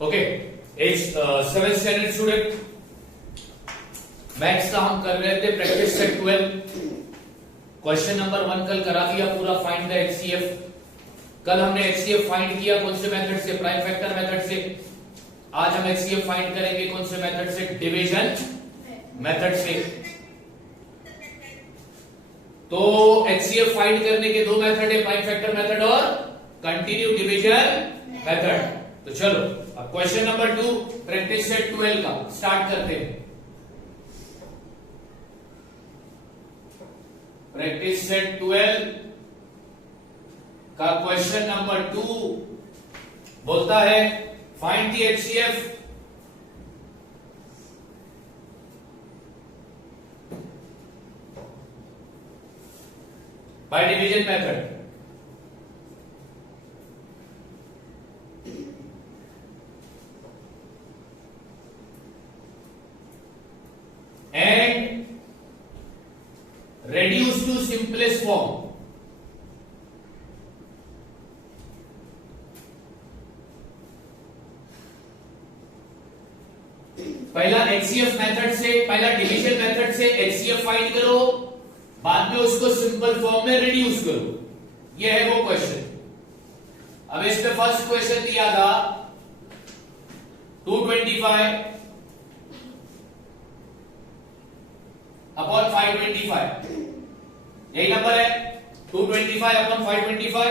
Okay, as 7th standard student, maths का हम कर रहे थे प्रैक्टिस सेट 12। क्वेश्चन नंबर 1 कल करा दिया पूरा, फाइंड द एचसीएफ। कल हमने एचसीएफ फाइंड किया कौन से मेथड से? प्राइम फैक्टर मेथड से। आज हम एचसीएफ फाइंड करेंगे कौन से मेथड से? डिवीजन मेथड से। तो एचसीएफ फाइंड करने के दो मेथड है, प्राइम फैक्टर मेथड और कंटिन्यू डिवीजन मेथड। तो चलो अब क्वेश्चन नंबर 2 प्रैक्टिस सेट 12 का स्टार्ट करते हैं। प्रैक्टिस सेट 12 का क्वेश्चन नंबर 2 बोलता है find the HCF by division method. And reduce to simplest form। पहला एचसीएफ मेथड से, पहला डिवीजन मेथड से एचसीएफ फाइंड करो, बाद में उसको सिंपल फॉर्म में रिड्यूस करो। यह है वो क्वेश्चन। अब इसमें फर्स्ट क्वेश्चन दिया था 225 अपॉन 525, यही नंबर है 225 अपॉन 525,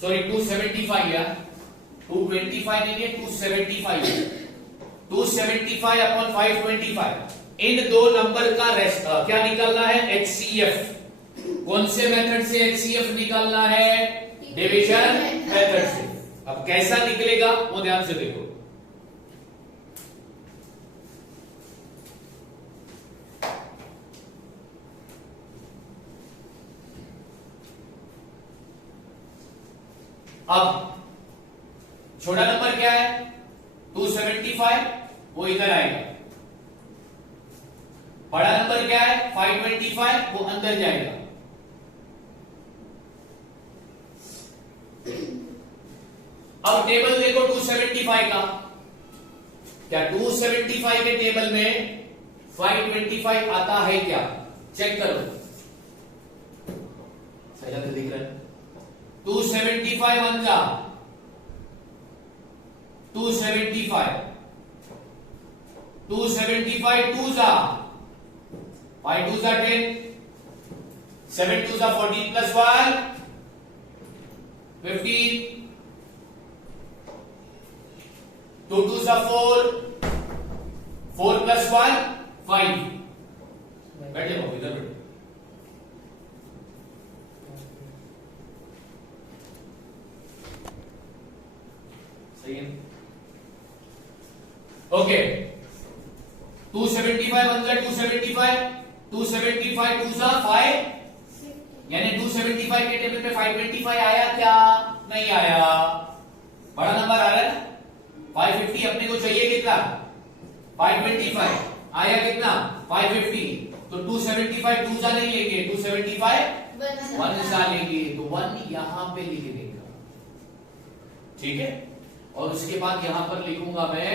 सॉरी 275 यार, 225 नहीं है 275 है। 275 अपॉन 525, इन दो नंबर का क्या निकालना है? एचसीएफ। कौन से मेथड से एचसीएफ निकालना है? डिवीजन मेथड से। अब कैसा निकलेगा वो ध्यान से देखो। अब छोटा नंबर क्या है? 275, वो इधर आएगा। बड़ा नंबर क्या है? 525, वो अंदर जाएगा। अब टेबल देखो 275 का, क्या 275 के टेबल में 525 आता है क्या? चेक करो, सही तो दिख रहा है। 275 वन जा 275, 275 टू जा 5 टू जा 10, 7 टू जा 14 प्लस 1 15, 2 टू जा 4, 4 प्लस 1 5। बैठे बाबू, इधर बैठे। ओके, 275 वन जा 275, 275 टू जा 5, यानी 275 के टेबल पे 525 आया क्या? नहीं आया। बड़ा नंबर आ रहा है 550, अपने को चाहिए कितना? 525, आया कितना? 550। तो 275 टू जा नहीं लेंगे, 275 वन जा लेंगे, तो 1 यहां पे लिख देगा, ठीक है। और उसके बाद यहां पर लिखूंगा मैं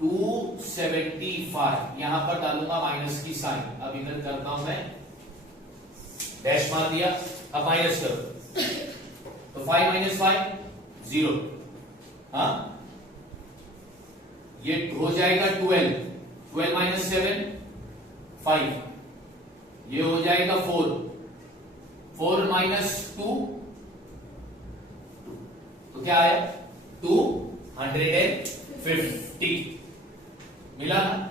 275, यहां पर डालूंगा माइनस की साइन। अब इधर करता हूं मैं, डैश मार दिया, अब माइनस करो, तो 5 माइनस 5 0, हाँ ये हो जाएगा 12, 12 माइनस 7 5, ये हो जाएगा 4, 4 माइनस 2, तो क्या आया? 250 मिला ना?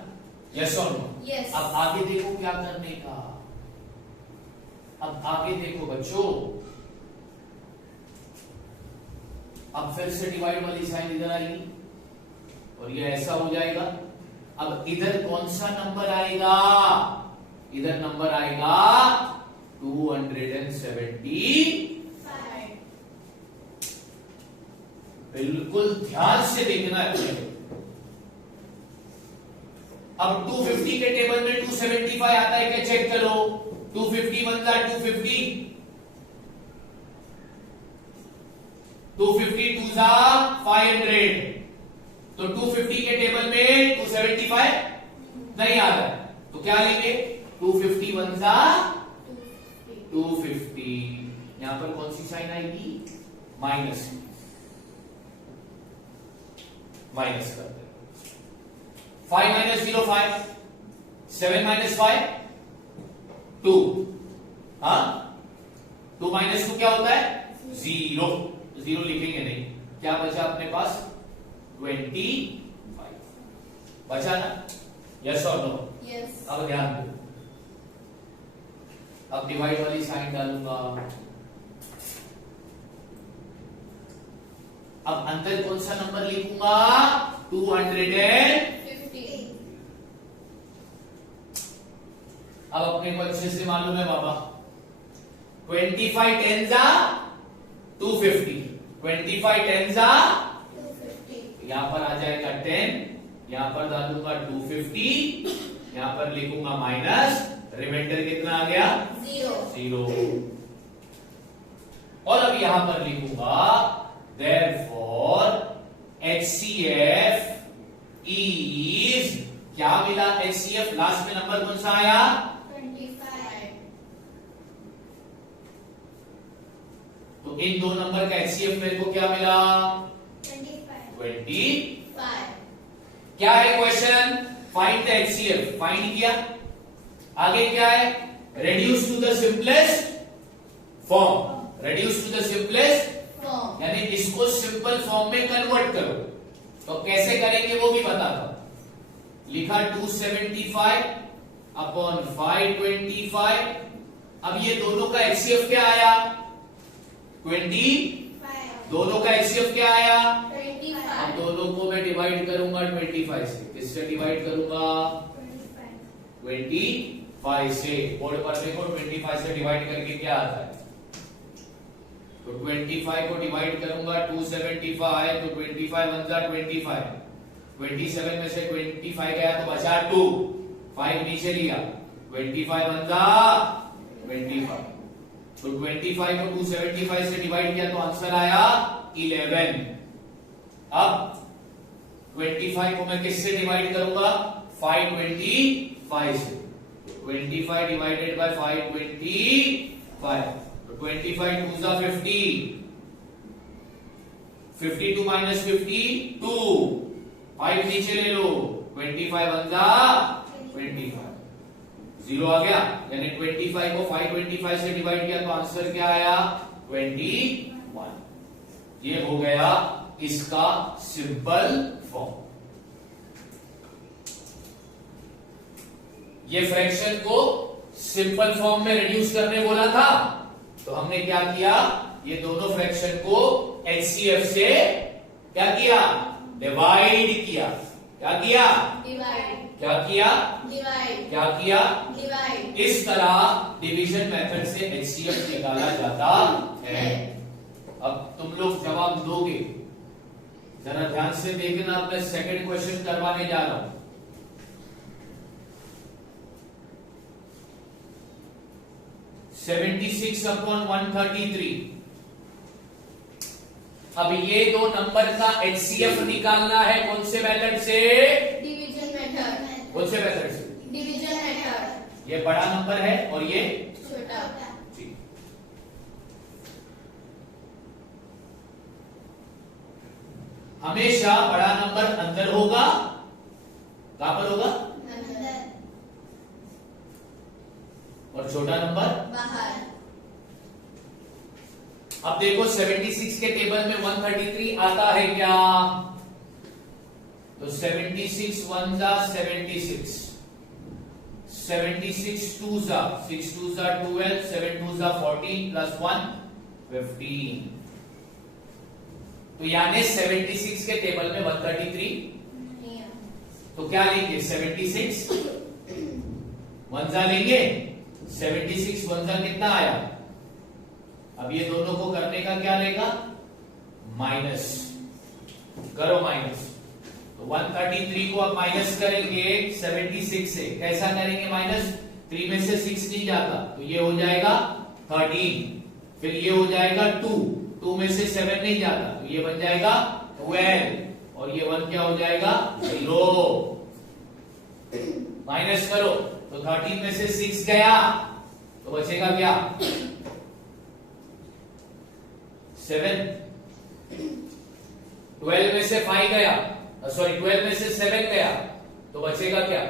यस और नो? यस। अब आगे देखो क्या करने का। अब आगे देखो बच्चों, अब फिर से डिवाइड वाली साइन इधर आएगी और ये ऐसा हो जाएगा। अब इधर कौन सा नंबर आएगा? इधर नंबर आएगा 270। बिल्कुल ध्यान से देखना है। अब 250 के टेबल में 275 आता है क्या? चेक करो, 250 बनता है 250, 250 टू जा 500, तो 250 के टेबल में 275 नहीं आ रहा है, तो क्या लेंगे? 250 वन जा 250, यहां पर कौन सी साइन आएगी? माइनस। माइनस करते हैं। 5 माइनस 0 5, 7 माइनस 5 2, हाँ 2 माइनस 2 क्या होता है? 0, 0 लिखेंगे नहीं। क्या बचा अपने पास? 25 बचा ना? यस और नो? यस। अब ध्यान दो, अब डिवाइड वाली साइन डालूंगा। अब अंदर कौन सा नंबर लिखूंगा? 250। अब अपने को अच्छे से मालूम है बाबा, 25 10 जा 250, 25 10 जा 250, यहां पर आ जाएगा 10, यहां पर डालूंगा 250, यहां पर लिखूंगा माइनस, रिमाइंडर कितना आ गया? 0। और अब यहां पर लिखूंगा therefore HCF is, क्या मिला? HCF लास्ट में नंबर कौन सा आया? 25। तो इन दो नंबर का HCF मेरे को क्या मिला? 25। क्या है question? Find the HCF। Find किया, आगे क्या है? Reduce to the simplest form. Reduce to the simplest form यानी इसको सिंपल फॉर्म में कन्वर्ट करो। तो कैसे करेंगे वो भी बता दो। लिखा 275 अपॉन 525। अब ये दोनों का HCF क्या आया? 25। दोनों का HCF क्या आया? 25। अब दोनों को मैं डिवाइड करूंगा 25 से। किससे डिवाइड करूंगा? 25 से। बोर्ड पर देखो 25 से डिवाइड करके क्या आता है? तो 25 को डिवाइड करूंगा 275, तो 25 वन जा 25, 27 में से 25 गया तो बचा 2, 5 नीचे लिया, 25 वन जा 25, तो 25 को 275 से डिवाइड किया तो आंसर आया 11। अब 25 को मैं किससे डिवाइड करूंगा? 525 से। 25 डिवाइडेड बाय 525, 25 2 जा 50, 52 माइनस 50 2, 5 नीचे ले लो, 25 वन जा 25, 0 आ गया। यानी 25 को 525 से डिवाइड किया तो आंसर क्या आया? 21। ये हो गया इसका सिंपल फॉर्म। ये फ्रैक्शन को सिंपल फॉर्म में रिड्यूस करने बोला था, तो हमने क्या किया? ये दोनों फ्रैक्शन को HCF से क्या किया? डिवाइड किया। क्या किया? डिवाइड। क्या किया? डिवाइड। क्या किया? डिवाइड। इस तरह डिवीजन मेथड से HCF निकाला जाता है। अब तुम लोग जवाब दोगे, जरा ध्यान से देखना। मैं सेकंड क्वेश्चन करवाने जा रहा हूं। (76 upon 133). अब ये दो नंबर का HCF निकालना है कौन से मेथड से? Division method. कौन से मेथड से? Division method. ये बड़ा नंबर है और ये छोटा। जी, हमेशा बड़ा नंबर अंदर होगा। कहां पर होगा? अंदर। और छोटा नंबर बाहर। अब देखो 76 के टेबल में 133 आता है क्या? तो 76 1 जा 76, 76 2 जा 6 2 जा 12, 7 2 जा 14 प्लस 1 15। तो यानी 76 के टेबल में 133 तो क्या लेंगे? 76 1 जा लेंगे। 76 1 जा कितना आया? अब ये दोनों को करने का क्या रहेगा? माइनस करो, माइनस। तो 133 को अब माइनस करेंगे 76 से। कैसा करेंगे माइनस? 3 में से 6 नहीं जाता तो ये हो जाएगा 13, फिर ये हो जाएगा 2, 2 में से 7 नहीं जाता तो ये बन जाएगा 12, और ये 1 क्या हो जाएगा 0। माइनस करो तो 13 में से 6 गया तो बचेगा क्या 7। 12 में से 5 गया, सॉरी 12 में से 7 गया तो बचेगा क्या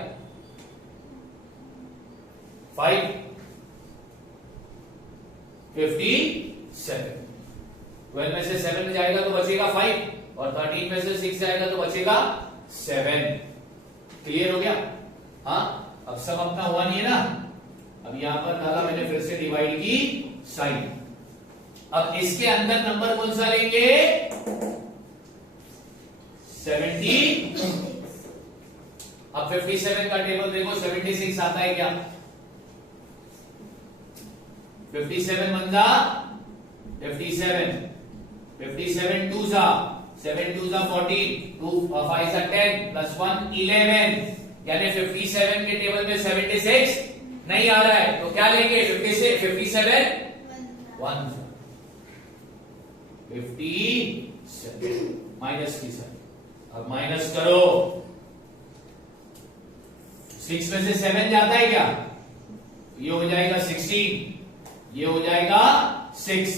5। 57। 12 में से 7 जाएगा तो बचेगा 5 और 13 में से 6 जाएगा तो बचेगा 7। क्लियर हो गया? हाँ, अब सब अपना हुआ नहीं है ना। अब यहां पर डाला मैंने फिर से डिवाइड की साइन। अब इसके अंदर नंबर कौन सा लेंगे 70। अब 57 का टेबल देखो 76 आता है क्या 57 मंदा 57 57 2 जा 7 2 जा 14 2 5 जा 10 प्लस 1 11 यानी 57 के टेबल में 76 नहीं आ रहा है तो क्या लेंगे 57 1 57 माइनस की साइन। अब माइनस करो 6 में से 7 जाता है क्या ये हो जाएगा 16 ये हो जाएगा 6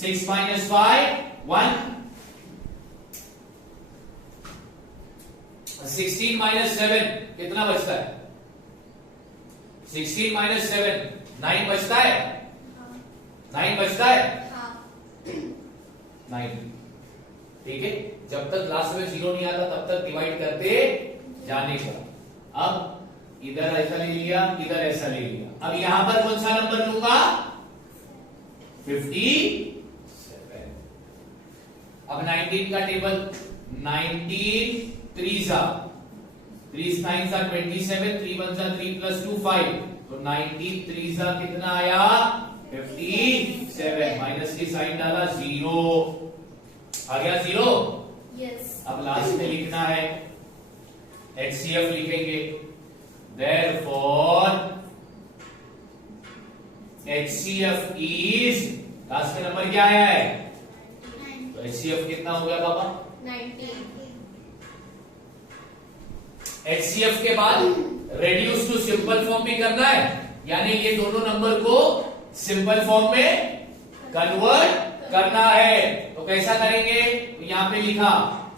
6 माइनस 5 1 16 माइनस 7 कितना बचता है 16 माइनस 7 9 बचता है 9 बचता है 9। ठीक है, जब तक लास्ट में 0 नहीं आता तब तक डिवाइड करते जाने का। अब इधर ऐसा ले लिया इधर ऐसा ले लिया। अब यहां पर कौन सा नंबर लूंगा 57। अब 19 का टेबल 19 3 जा 3 9 जा 27 3 1 जा 3 प्लस 2 5 तो 19 3 जा कितना आया 57 माइनस की साइन डाला 0 आ गया 0। यस। अब लास्ट में लिखना है HCF लिखेंगे therefore HCF is लास्ट का नंबर क्या आया है तो HCF कितना हो गया पापा 19। HCF के बाद रेड्यूस टू सिंपल फॉर्म भी करना है यानी ये दोनों नंबर को सिंपल फॉर्म में कन्वर्ट करना है। तो कैसा करेंगे तो यहां पे लिखा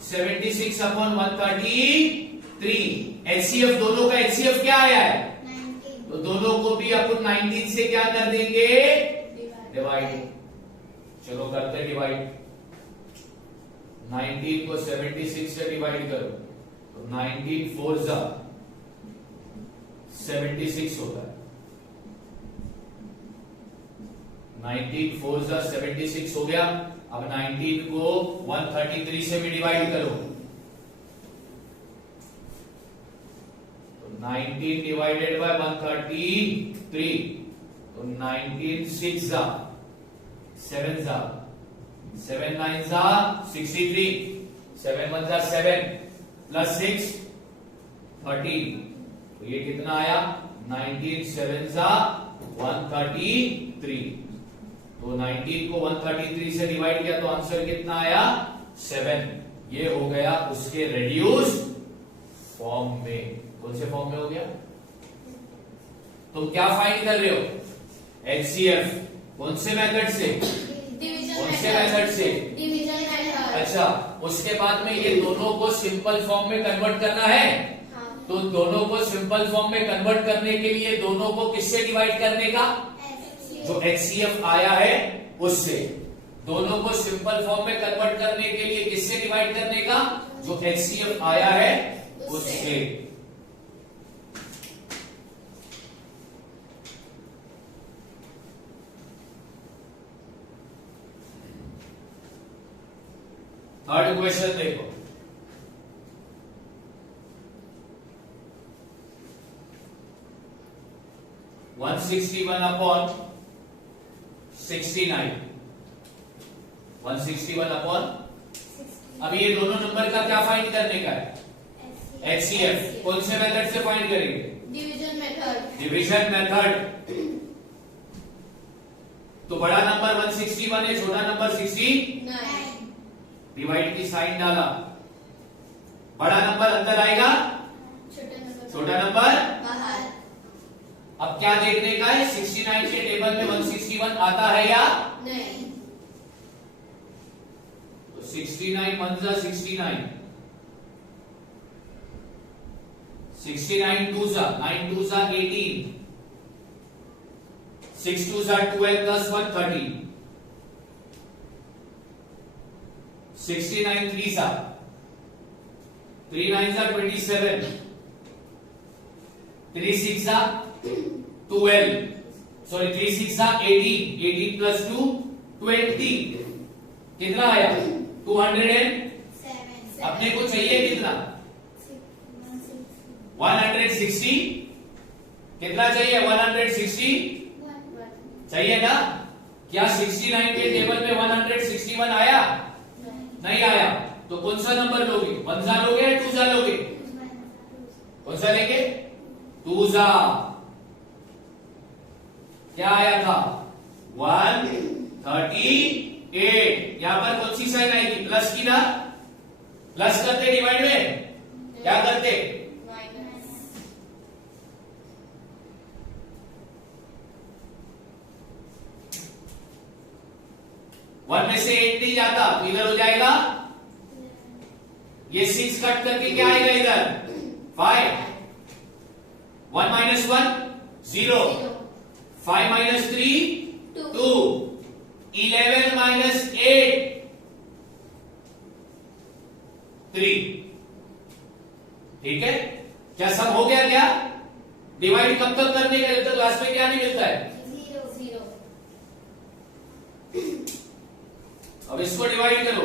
76 अपॉन 133 HCF दोनों का HCF क्या आया है 19। तो दोनों को भी अपन 19 से क्या कर देंगे डिवाइड। चलो करते डिवाइड 19 को 76 से डिवाइड करो तो 19 4 जा 76 होता है 19 4 जा 76 हो गया। अब 19 को 133 से भी डिवाइड करो तो 19 डिवाइडेड बाय 133 तो 19 6 जा 7 जा 7 9 जा 63 7 1 जा 7 प्लस 6 13 तो ये कितना आया 19 7 जा 133 तो 19 को 133 से डिवाइड किया तो आंसर कितना आया 7। ये हो गया उसके रेड्यूस फॉर्म में। कौन से फॉर्म में हो गया तुम क्या फाइंड कर रहे हो HCF कौन से मेथड से कौन से मेथड से डिवीजन मेथड। अच्छा उसके बाद में ये दोनों को सिंपल फॉर्म में कन्वर्ट करना है तो दोनों को सिंपल फॉर्म में कन्वर्ट करने के लिए दोनों को किससे डिवाइड करने का जो HCF आया है उससे। दोनों को सिंपल फॉर्म में कन्वर्ट करने के लिए किससे डिवाइड करने का जो HCF आया है उससे। थर्ड क्वेश्चन देखो 161 अपॉन 69 161 अपॉन अब ये दोनों नंबर का क्या फाइंड करने का है HCF कौन से मेथड से फाइंड करेंगे डिवीजन मेथड। Division method. तो बड़ा नंबर 161 है छोटा नंबर 69 9। डिवाइड की साइन डाला बड़ा नंबर अंदर आएगा, छोटा नंबर। बाहर। अब क्या देखने का है, 69 के टेबल में 161 आता है या नहीं। तो 69 1 69, 69 2 9 2 18, 6 2 12 plus 1 13, 69 3 3 9 27, 3 6 12, सॉरी 3 6 18, 18 plus 2 20, कितना आया 200। अपने को चाहिए कितना 160, कितना चाहिए 160 चाहिए ना। क्या 69 के टेबल में 161 आया, नहीं आया, तो कौन सा नंबर लोगे, 1 लोगे या 2 लोगे, कौन सा लेंगे 2। क्या आया था 138, यहां पर कौन सी साइन आएगी, प्लस की ना, प्लस करते डिवाइड में क्या करते, वन में से 8 नहीं जाता तो इधर हो जाएगा, ये 6 कट करके क्या आएगा इधर 5, 1 minus 1 0, 5 minus 3 2, 11 minus 8 3। ठीक है, क्या सब हो गया, क्या डिवाइड कब तक करने का, जब तक क्लास में क्या नहीं मिलता है, अब इसको डिवाइड करो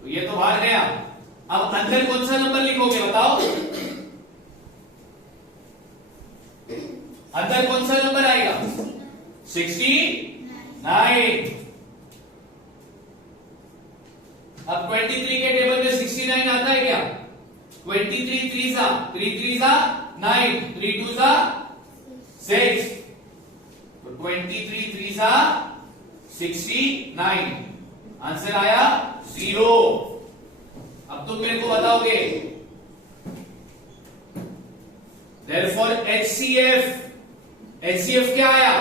तो ये तो बाहर गया। अब अंदर कौन सा नंबर लिखोगे बताओ, अंदर कौन सा नंबर आएगा 69। अब 23 के टेबल में 69 आता है क्या, 23 3 9, 3 2 6, तो 23 3 69, आंसर आया 0। अब तुम मेरे को बताओगे therefore HCF क्या आया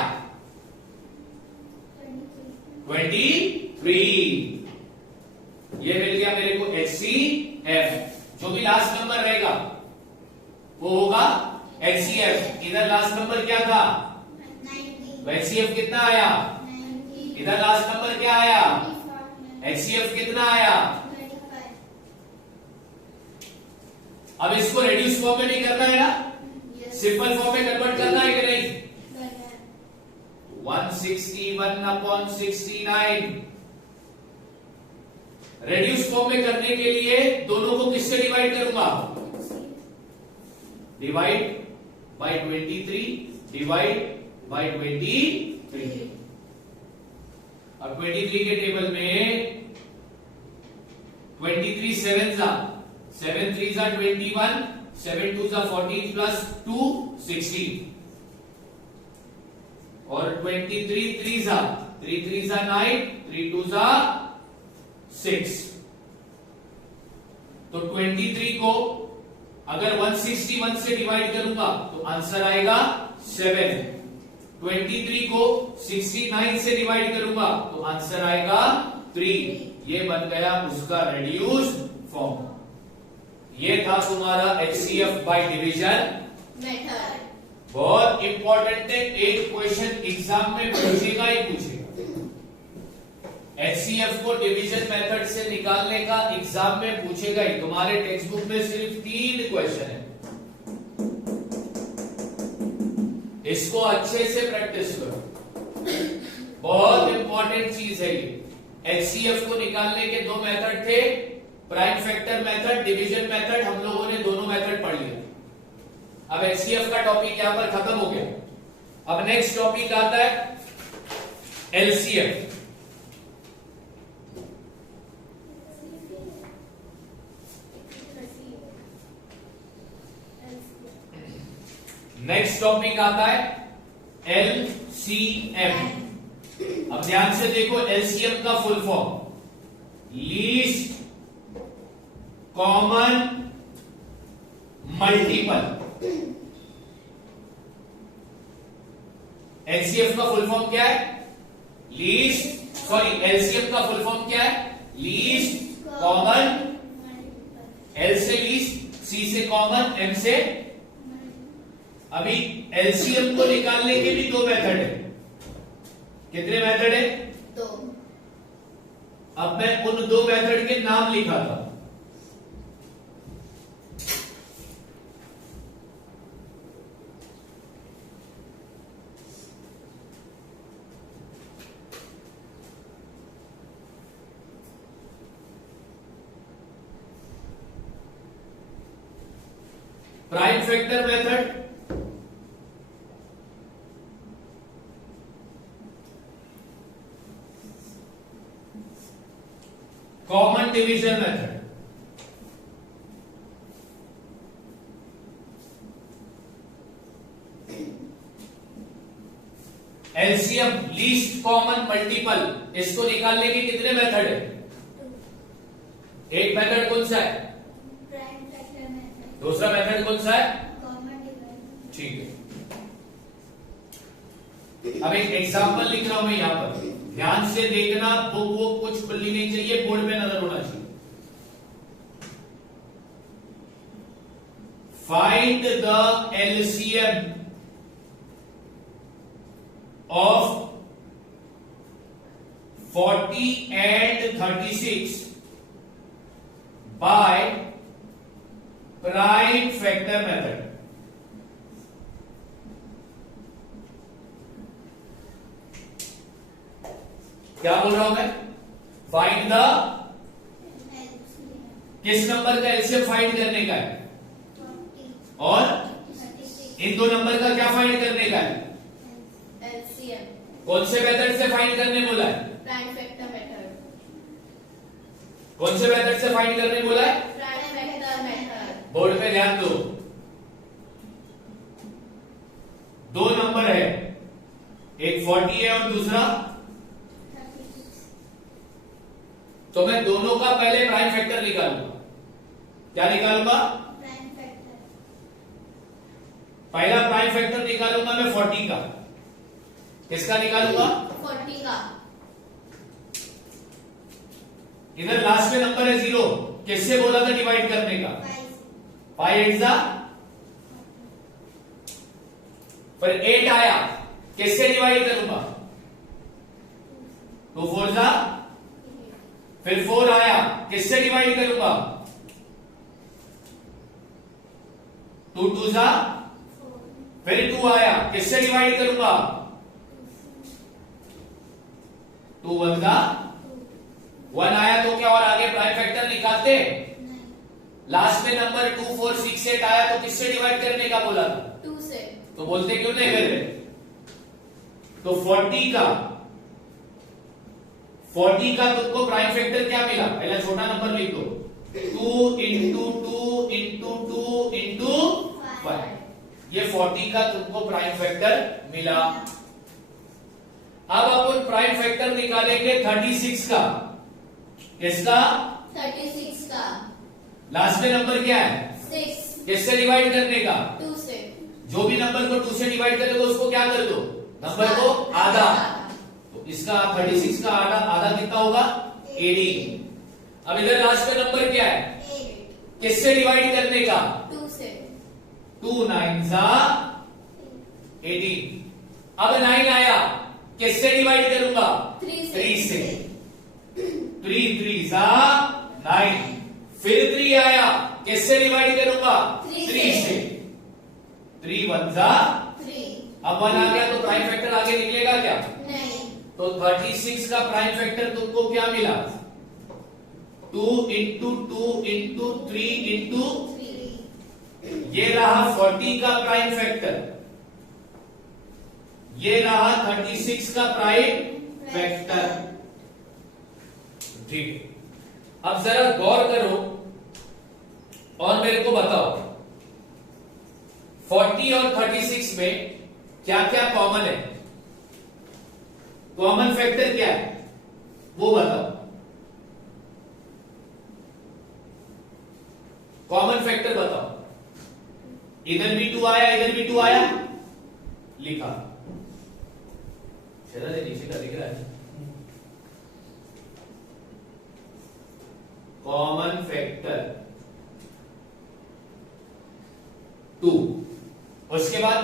23, ये मिल गया मेरे को HCF। जो भी लास्ट नंबर रहेगा वो होगा HCF। इधर लास्ट नंबर क्या था, HCF कितना आया, इधर लास्ट नंबर क्या आया, HCF कितना आया। अब इसको रेड्यूस फॉर्म में नहीं करना है ना, सिंपल फॉर्म में कन्वर्ट करना है कि नहीं, 161/69 रेड्यूस फॉर्म में करने के लिए दोनों को किससे डिवाइड करूंगा, डिवाइड बाय 23, डिवाइड बाय 23। अब 23 के टेबल में 23 7 7 3 21, 7 2 14 प्लस 2 16, और 23 3 3 3 9, 3 2 6। तो 23 को अगर 161 से डिवाइड करूंगा तो आंसर आएगा 7। 23 को 69 से डिवाइड करूंगा तो आंसर आएगा 3। ये बन गया उसका रेड्यूस्ड फॉर्म। ये था तुम्हारा HCF बाय डिवीजन मेथड। बहुत इंपॉर्टेंट है, एक क्वेश्चन एग्जाम में पूछेगा ही पूछेगा। HCF को डिवीजन मेथड से निकालने का एग्जाम में पूछेगा ही। तुम्हारे टेक्स्ट बुक में सिर्फ 3 क्वेश्चन है, इसको अच्छे से प्रैक्टिस करो, बहुत इंपॉर्टेंट चीज है ये। HCF को निकालने के 2 मेथड थे, prime factor method, division method. हम लोगों ने दोनों मेथड पढ़ लिया। अब HCF का टॉपिक यहां पर खत्म हो गया। अब नेक्स्ट टॉपिक आता है LCM। नेक्स्ट टॉपिक आता है LCM। अब ध्यान से देखो, LCM का full form least common multiple. HCF का फुल फॉर्म क्या है? एलसीएम का फुल फॉर्म क्या है? Least common. एल से लीस्ट, सी से कॉमन, एम से। अभी एलसीएम को निकालने के भी दो मेथड है। कितने मेथड है? दो। अब मैं उन दो मेथड के नाम लिखा था। Prime factor method, common division method. LCM, least common multiple, इसको निकालने के कितने मेथड है? एक मेथड कौन सा है? Prime factor method. दूसरा मेथड कौन सा है? Common division. ठीक है। अब एक एग्जांपल लिख रहा हूं मैं यहां पर, ध्यान से देखना, बुक वो कुछ खुलनी नहीं चाहिए, बोर्ड पे नजर होना चाहिए। Find the LCM of 40 and 36 by prime factor method। क्या बोल रहा हूं मैं? फाइंड द, किस नंबर का एलसीएम फाइंड करने का है, और इन दो नंबर का क्या फाइंड करने का है? एलसीएम। कौन से मेथड से फाइंड करने बोला है? Prime factor method. कौन से मेथड से फाइंड करने बोला है? Prime factor method. बोर्ड पे ध्यान दो, दो नंबर है, एक 40 है और दूसरा, तो मैं दोनों का पहले प्राइम फैक्टर निकालूंगा। क्या निकालूंगा? Prime factor. पहला प्राइम फैक्टर निकालूंगा मैं 40 का। किसका निकालूंगा? 40 का। इधर लास्ट में नंबर है 0, किससे बोला था डिवाइड करने का? 5 8 जा, फिर 8 आया, किससे डिवाइड करूंगा? 2 4 जा, फिर 4 आया, किससे डिवाइड करूंगा? 2 2 जा, फिर 2 आया, किससे डिवाइड करूंगा? 2 1 जा, 1 आया, तो क्या और आगे प्राइम फैक्टर निकालते? लास्ट में नंबर 2 4 6 8 आया, तो किससे डिवाइड करने का बोला था? 2 से। तो बोलते क्यों नहीं कर रहे? तो 40 का तुमको प्राइम फैक्टर क्या मिला? पहला छोटा नंबर लिख दो, 2 इंटू 2 इंटू 2 इंटू 5। ये 40 का तुमको प्राइम फैक्टर मिला। अब अपन प्राइम फैक्टर निकालेंगे 36 का। किसका? 36 का। लास्ट में नंबर क्या है? 6। किससे डिवाइड करने का? 2 से। जो भी नंबर को 2 से डिवाइड करोगे उसको क्या कर दो? नंबर को आधा। तो इसका 36 का आधा कितना होगा? 18। अब इधर लास्ट में नंबर क्या है? 8। किससे डिवाइड करने का? 2 से। 2 9 जा 18। अब 9 आया, किससे डिवाइड करूंगा? 3 से। 3 3 जा 9, फिर 3 आया, किससे डिवाइड करूंगा? 3 से। 3 1 जा 3। अब 1 आ गया, तो प्राइम फैक्टर आगे निकलेगा क्या? नहीं। तो 36 का प्राइम फैक्टर तुमको क्या मिला? 2 इंटू 2 इंटू 3 इंटू, 3। ये रहा 40 का प्राइम फैक्टर, ये रहा 36 का प्राइम फैक्टर। ठीक, अब जरा गौर करो और मेरे को बताओ 40 और 36 में क्या क्या कॉमन है? कॉमन फैक्टर क्या है वो बताओ। कॉमन फैक्टर बताओ। इधर भी 2 आया, इधर भी 2 आया, लिखा। चला दे नीचे का दिख रहा है। Common factor 2। उसके बाद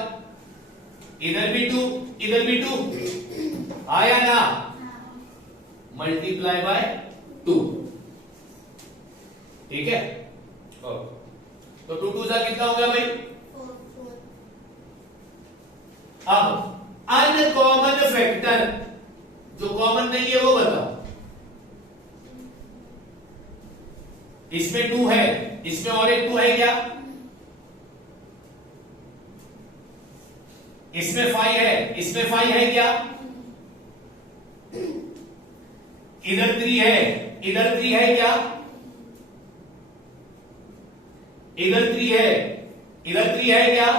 इधर भी 2, इधर भी 2 आया ना, मल्टीप्लाई बाय 2। ठीक है, तो 2 2 कितना हो गया भाई? 4 अब अनकॉमन फैक्टर जो कॉमन नहीं है वो बताओ। इसमें 2 है, इसमें और एक 2 है क्या? इसमें 5 है, इसमें 5 है क्या? इधर 3 है, इधर 3 है क्या? इधर 3 है, इधर 3 है क्या?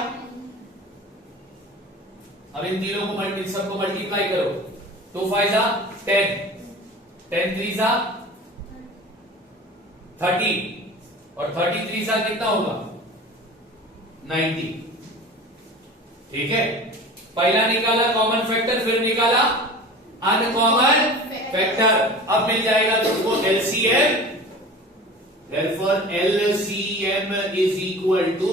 अब इन तीनों को सबको मल्टीप्लाई करो। 2 5 जा 10, 10 3 जा 30 और 33 जा कितना होगा? 90। ठीक है, पहला निकाला कॉमन फैक्टर, फिर निकाला अनकॉमन फैक्टर। अब मिल जाएगा तुमको LCM. Therefore LCM is equal to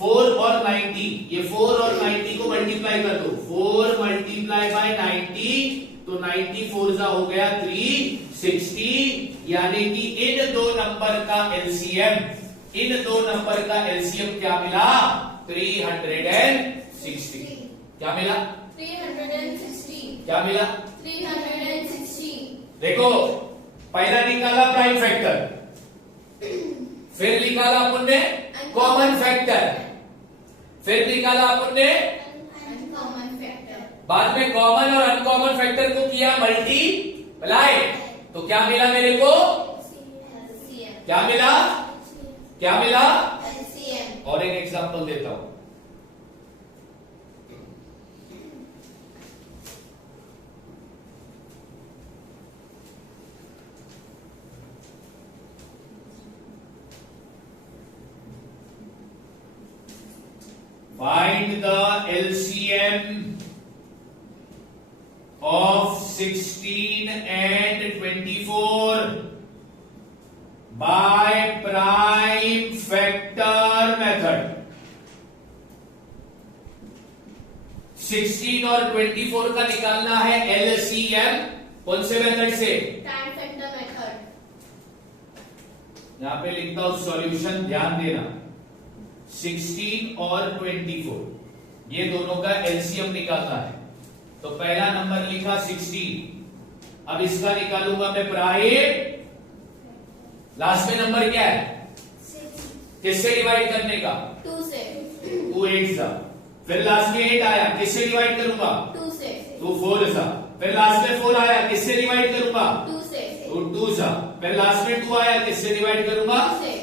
4 और 90। ये 4 और 90 को मल्टीप्लाई कर दो। 4 मल्टीप्लाई बाय 90 तो 94 जा हो गया 360, यानी कि इन दो नंबर का एलसीएम, इन दो नंबर का एलसीएम क्या मिला? 360। क्या मिला? 360। क्या मिला? 360। देखो, पहला निकाला प्राइम फैक्टर, फिर निकाला अपन ने कॉमन फैक्टर, फिर निकाला अपन ने अनकॉमन फैक्टर। बाद में कॉमन और अनकॉमन फैक्टर को किया मल्टीप्लाई, तो क्या मिला मेरे को? एलसीएम। क्या मिला? क्या मिला? एलसीएम। और एक एग्जांपल देता हूं। Find the LCM of 16 and 24 by prime factor method। 16 और 24 का निकालना है LCM, कौन से मेथड से? Prime factor method. यहां पे लिखता हूं सॉल्यूशन, ध्यान देना। 16 और 24 ये दोनों का एलसीएम निकालना है। तो पहला नंबर लिखा 16, अब इसका निकालूंगा मैं प्राइम। लास्ट में नंबर क्या है? 6। किससे डिवाइड करने का? 2 से। 2 8 सा, फिर लास्ट में 8 आया, किससे डिवाइड करूंगा? 2 से। 2 4 सा, फिर लास्ट में 4 आया, किससे डिवाइड करूंगा? 2 से। 2 सा, फिर लास्ट में 2 आया, किससे डिवाइड करूंगा? 2 से।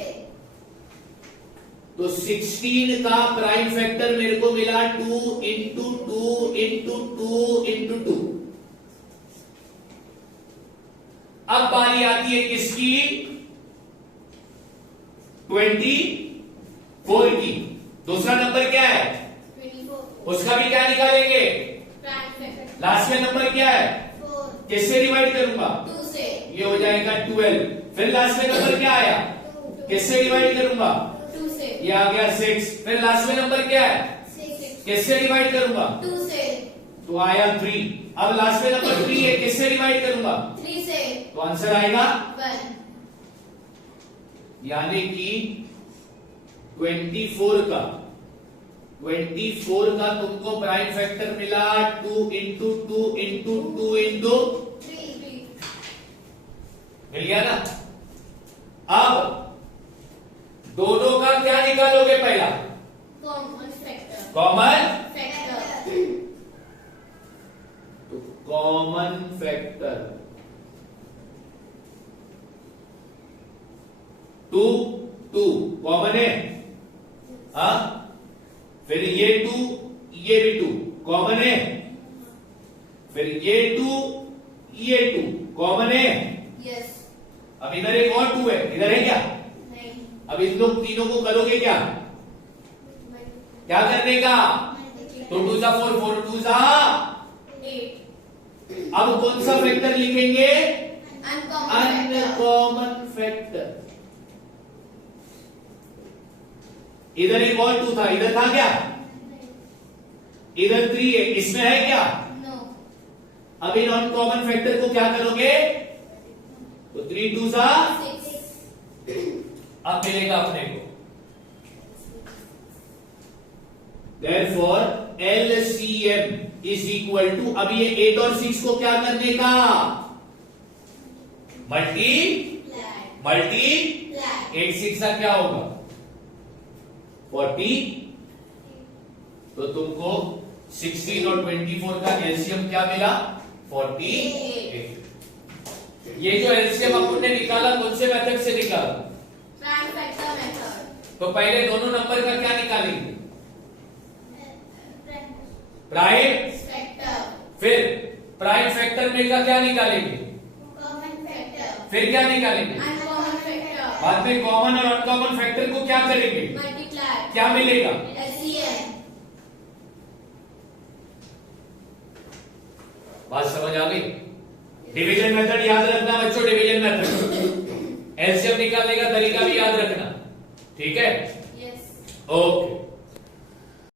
तो 16 का प्राइम फैक्टर मेरे को मिला 2 इंटू 2 इंटू 2 इंटू 2। अब बारी आती है किसकी? 24 की। दूसरा नंबर क्या है? 24। उसका भी क्या निकालेंगे? Prime factor. लास्ट में नंबर क्या है? 4। किससे डिवाइड करूंगा? 2 से। ये हो जाएगा 12। फिर लास्ट में नंबर क्या आया? 2। किससे डिवाइड करूंगा? 2 से। ये आ गया 6। फिर लास्ट में नंबर क्या है? 6। किससे डिवाइड करूंगा? 2 से। तो आया 3। अब लास्ट में नंबर 3 है, किससे डिवाइड करूंगा? 3 से। तो आंसर आएगा 1। यानी कि 24 का तुमको प्राइम फैक्टर मिला 2 इंटू 2 इंटू 2 इंटू 3। मिल गया ना। अब दोनों का क्या निकालोगे? पहला कॉमन फैक्टर। Common, factor. तो कॉमन फैक्टर 2 2 कॉमन है, हाँ। फिर ये 2 ये भी 2 कॉमन है, फिर ये 2 ये 2 कॉमन है। यस। अब इधर एक और 2 है, इधर है क्या? नहीं। अब इन लोग तीनों को करोगे क्या? क्या करने का? तो 2 सा 4, 4 2 सा। 8. अब कौन सा फैक्टर लिखेंगे? Uncommon factor. Uncommon factor. इधर एक और 2 था, इधर था क्या? इधर 3 है, इसमें है क्या? No. अब इन अनकॉमन फैक्टर को क्या करोगे? तो 3 2 सा 6. अब मिलेगा अपने को। Therefore LCM is equal to, अब ये 8 और 6 को क्या करने का? Multi Flat. 8 6 का क्या होगा? 40। तो तुमको 16 और 24 का एलसीएम क्या मिला? 48। ये जो एलसीएम अपन ने निकाला कौन से मेथड से निकाला? Prime factor method. तो पहले दोनों नंबर का क्या निकालेंगे? Prime, Factor. फिर प्राइम फैक्टर में का क्या निकालेंगे? Common factor. फिर क्या निकालेंगे? Uncommon factor. बाद में कॉमन और अनकॉमन फैक्टर को क्या करेंगे? Multiply. क्या मिलेगा? LCM. बात समझ आ गई? डिवीजन मेथड याद रखना बच्चों, डिवीजन मेथड। एलसीएम निकालने का तरीका भी याद रखना, ठीक है? Yes. ओके।